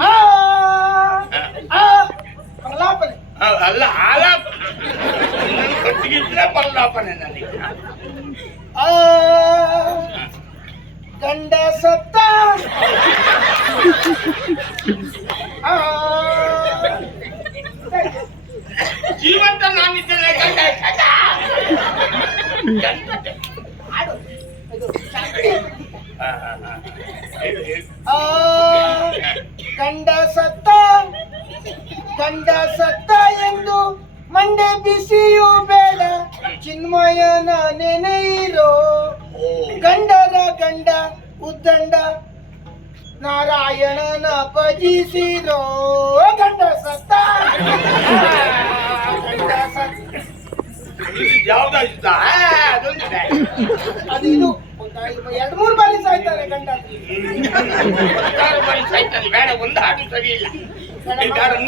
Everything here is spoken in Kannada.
ಆ ಆ ಪ್ರಲಾಪನೆ ಅ- ಅಲ್ಲ ಆಲಾಪ ನಿನ್ನನ್ನು ಕಟ್ಟಿಗಿದ್ರೆ ಪಲ್ಲಾಪನೆ ನನಗೆ ಆ ಗಂಡ ಸತ್ತ ಆ ಜೀವಂತ ನಾನಿದ್ದೇನೆ ಗಂಡ ಸತ್ತ. ಗಂಡ ಗಂಡ ಸತ್ತ ಗಂಡ ಸತ್ತ ಎಂದು ಮಂಡೆ ಬಿಸಿಯೂ ಬೇಡ ಚಿನ್ಮಯನ ನೆನೆಯಿರೋ ಗಂಡರ ಗಂಡ ಉದ್ದಂಡ ನಾರಾಯಣನ ಭಜಿಸಿರೋ ಗಂಡ ಸತ್ತ ಸತ್ತ ಮೂರು ಬೇಡ ಒಂದು ಹಾಡು ಸರಿ ಇಲ್ಲ